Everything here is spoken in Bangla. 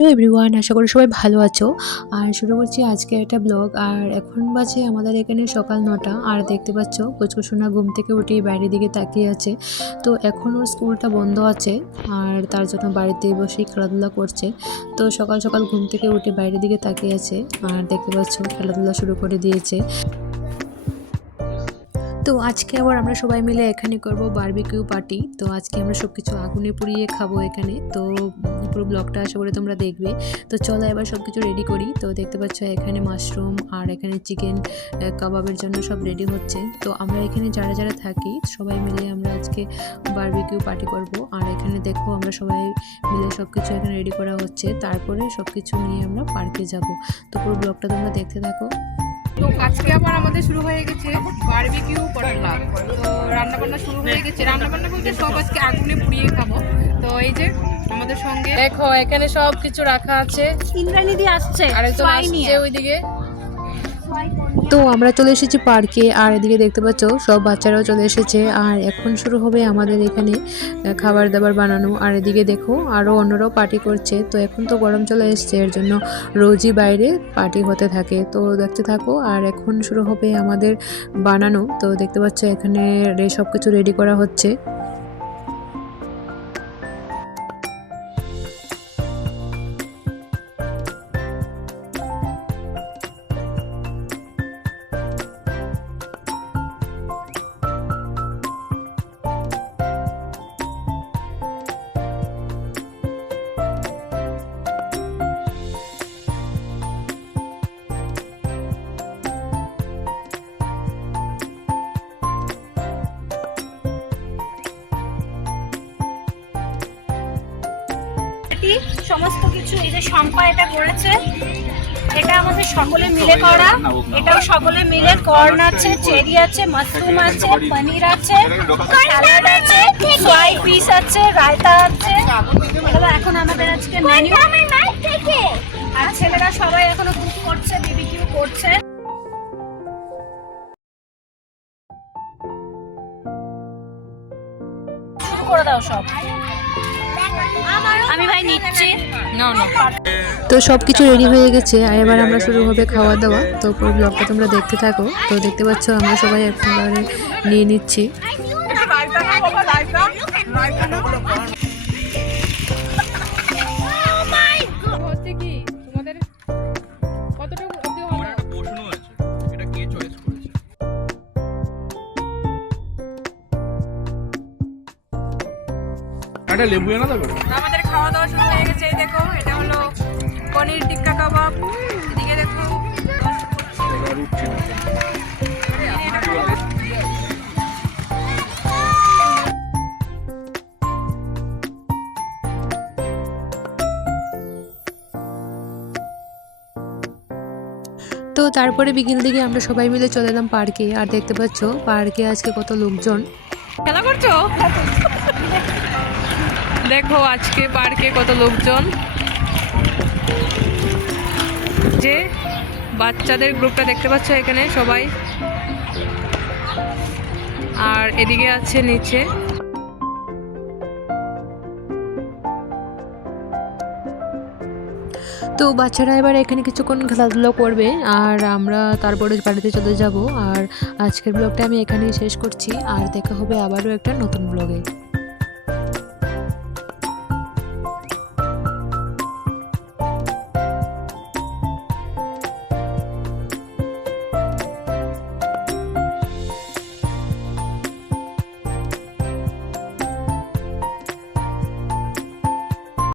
হ্যালো এভরিওয়ান, আশা করি সবাই ভালো আছো। আর শুরু করছি আজকে একটা ব্লগ। আর এখন বাজে আমাদের এখানে সকাল 9টা। আর দেখতে পাচ্ছ পুচকুসোনা ঘুম থেকে উঠে বাইরের দিকে তাকিয়ে আছে। তো এখন ওর স্কুলটা বন্ধ আছে, আর তার জন্য বাড়িতে বসেই খেলাধুলা করছে। তো সকাল সকাল ঘুম থেকে উঠে বাইরের দিকে তাকিয়ে আছে, আর দেখতে পাচ্ছ খেলাধুলা শুরু করে দিয়েছে। তো আজকে আবার আমরা সবাই মিলে এখানে করব বারবিকিউ পার্টি। তো আজকে আমরা সব কিছু আগুনে পুড়িয়ে খাবো এখানে। তো পুরো ব্লগটা আশা করি তোমরা দেখবে। তো চলো এবার সব কিছু রেডি করি। তো দেখতে পাচ্ছ এখানে মাশরুম আর এখানে চিকেন কাবাবের জন্য সব রেডি হচ্ছে। তো আমরা এখানে যারা যারা থাকি সবাই মিলে আমরা আজকে বারবিকিউ পার্টি করব। আর এখানে দেখো আমরা সবাই মিলে সব কিছু এখানে রেডি করা হচ্ছে, তারপরে সব কিছু নিয়ে আমরা পার্কে যাব। তো পুরো ব্লগটা তোমরা দেখতে থাকো। তো আজকে আবার আমাদের শুরু হয়ে গেছে বারবিকিউ পটলা। তো রান্নাবান্না শুরু হয়ে গেছে, রান্নাবান্না বলতে সব আজকে আগুনে পুড়িয়ে খাবো। তো এই যে আমাদের সঙ্গে দেখো এখানে সব কিছু রাখা আছে। ইন্দ্রাণীদি আসছে আরেকজন আসছে ওইদিকে। তো আমরা চলে এসেছি পার্কে, আর এদিকে দেখতে পাচ্ছ সব বাচ্চারাও চলে এসেছে। আর এখন শুরু হবে আমাদের এখানে খাবার দাবার বানানো। আর এদিকে দেখো আরও অন্যরাও পার্টি করছে। তো এখন তো গরম চলে এসছে, এর জন্য রোজই বাইরে পার্টি হতে থাকে। তো দেখতে থাকো। আর এখন শুরু হবে আমাদের বানানো। তো দেখতে পাচ্ছ এখানে সব কিছু রেডি করা হচ্ছে। সমস্ত কিছু এই যে শম্পা এটা করেছে, এটা আমাদের সকলে মিলে করা। এটাও সকলে মিলে কর্ন আছে, চেরি আছে, মাশরুম আছে, পনির আছে, স্যালাড আছে, ফ্রাই পিস আছে, রায়তা আছে। এগুলো এখন আমাদের আজকে মেনু। আর ছেলেরা সবাই এখনো কুক করছে, বিবিকিউ করছে। শুরু করে দাও সব। আমি ভাই নিচ্ছি। তো সব কিছু রেডি হয়ে গেছে, আর এবার আমরা শুরু হবে খাওয়া দাওয়া। তো পুরো ব্লগটা তোমরা দেখতে থাকো। তো দেখতে পাচ্ছ আমরা সবাই একবারে নিয়ে নিচ্ছি। হচ্ছে কি তোমাদের কতটুকু অবধি হলো? একটা প্রশ্ন আছে, এটা কে চয়েস করেছে? একটা লেবু এনে দেবে? আমাদের খাওয়া দাওয়া শুরু হয়ে গেছে। এই দেখো এটা হলো পনির টিক্কা কাবাব। এদিকে দেখো তো তারপরে বিকেল দিকে আমরা সবাই মিলে চলে এলাম পার্কে। আর দেখতে পাচ্ছ পার্কে আজকে কত লোকজন। খেলা করছো। দেখো আজকে পার্কে কত লোকজন, যে বাচ্চাদের গ্রুপটা দেখতে পাচ্ছ এখানে সবাই। আর এদিকে আছে নিচে। তো বাচ্চারা এবার এখানে কিছুক্ষণ খেলাধুলা করবে, আর আমরা তারপরে বাড়িতে চলে যাব। আর আজকের ব্লগটা আমি এখানেই শেষ করছি, আর দেখা হবে আবারও একটা নতুন ব্লগে।